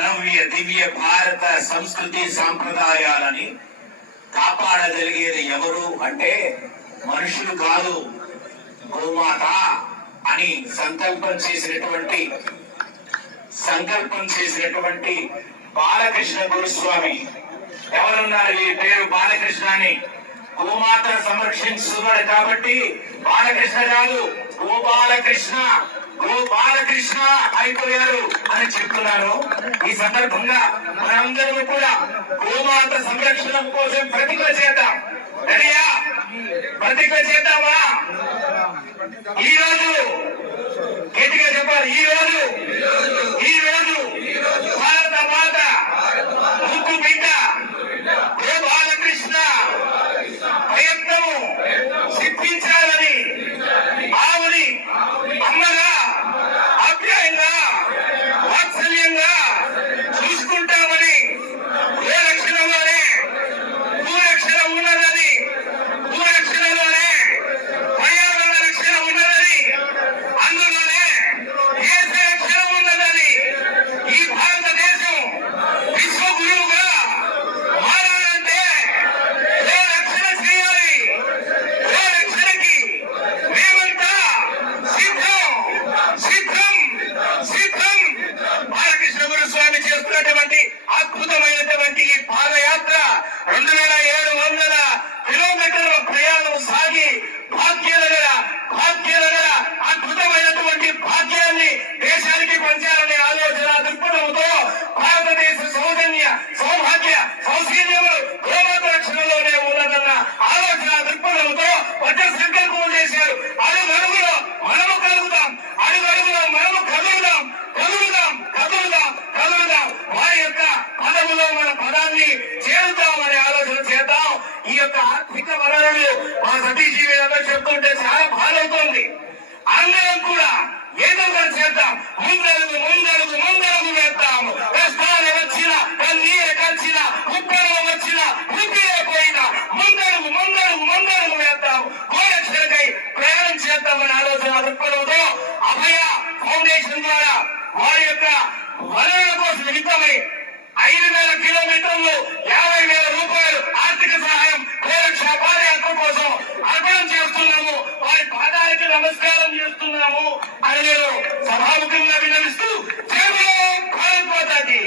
నవ్య దివ్య భారత సంస్కృతి సాంప్రదాయాలని కాపాడగలిగేది ఎవరు అంటే మనుషులు కాదు, గోమాత అని సంకల్పం చేసినటువంటి బాలకృష్ణ గురుస్వామి. ఎవరున్నారు ఈ పేరు బాలకృష్ణ అని? గోమాత సంరక్షిస్తున్నాడు కాబట్టి బాలకృష్ణ కాదు, గోపాలకృష్ణ అయిపోయారు అని చెప్తున్నాను. ఈ సందర్భంగా మనందరూ కూడా గోమాత సంరక్షణ కోసం ప్రతిజ్ఞ చేద్దాం. రెడీయా? ప్రతిజ్ఞ చేద్దామా? ఈ రోజు గట్టిగా చెప్పాలి. ఈ రోజు భారత మాత ముక్కు బిడ్డ గోపాలకృష్ణ ప్రయత్నము సిద్ధించాలని ఆవుని అమ్మగా ఆప్యాయంగా వాత్సల్యంగా చూసుకుంటామని గోరక్షణలోనే భూరక్షణ ఉన్నదని, భూరక్షణలోనే పర్యావరణ రక్షణ ఉన్నదని, అందులోనే దేశ రక్షణ ఉన్నదని, ఈ భారతదేశం విశ్వగురువుగా మారాలంటే గోరక్షణ చేయాలి. గోరక్షణకి మేమంతా సిద్ధం. బాలకృష్ణ గురుస్వామి చేస్తున్నటువంటి అద్భుతమైనటువంటి ఈ పాదయాత్ర 2700 కిలోమీటర్ల ప్రయాణం సాగి భాగ్యనగర అద్భుతమైనటువంటి భాగ్యాన్ని దేశానికి పంచాలనే ఆలోచన దృక్పథంతో భారతదేశ సౌభాగ్య సౌశీల్యములు గోమాత రక్షణలోనే ఉన్నదన్న ఆలోచన దృక్పథంతో వడ్డ సంకల్పం చేశారు. అడుగడుగులో మనము కలుగుదాం, అడుగడుగులో మనము కదులుదాం. వారి యొక్క పదములో మన పదాన్ని చేరుతామనే ఆలోచన చేద్దాం. ఈ యొక్క ఆర్థిక వనరులు మా సతీష్ గారు చెప్తుంటే చాలా బాధవుతోంది. అందరం కూడా ఏదో ఒకటి చేద్దాం. ముందడుగు వేద్దాం. కష్టాలు వచ్చిన, కన్నీరు కచ్చిన, ఉప్పలు వచ్చిన, ఉప్పిరైపోయినా ముందడుగు వేద్దాం. గోరక్షణకై ప్రయాణం చేద్దామనే ఆలోచన దృక్పథంతో అభయ ఫౌండేషన్ ద్వారా వారి యొక్క వనరుల కోసం నిమిత్తమై 5000 కిలోమీటర్లు 50,000 రూపాయలు ఆర్థిక సహాయం గోరక్ష పాదయాత్ర కోసం అర్పణం చేస్తున్నాము. వారి పాదానికి నమస్కారం చేస్తున్నాము అని నేను సభాముఖంగా విన్నవిస్తూ జై భారత్ మాతాకి.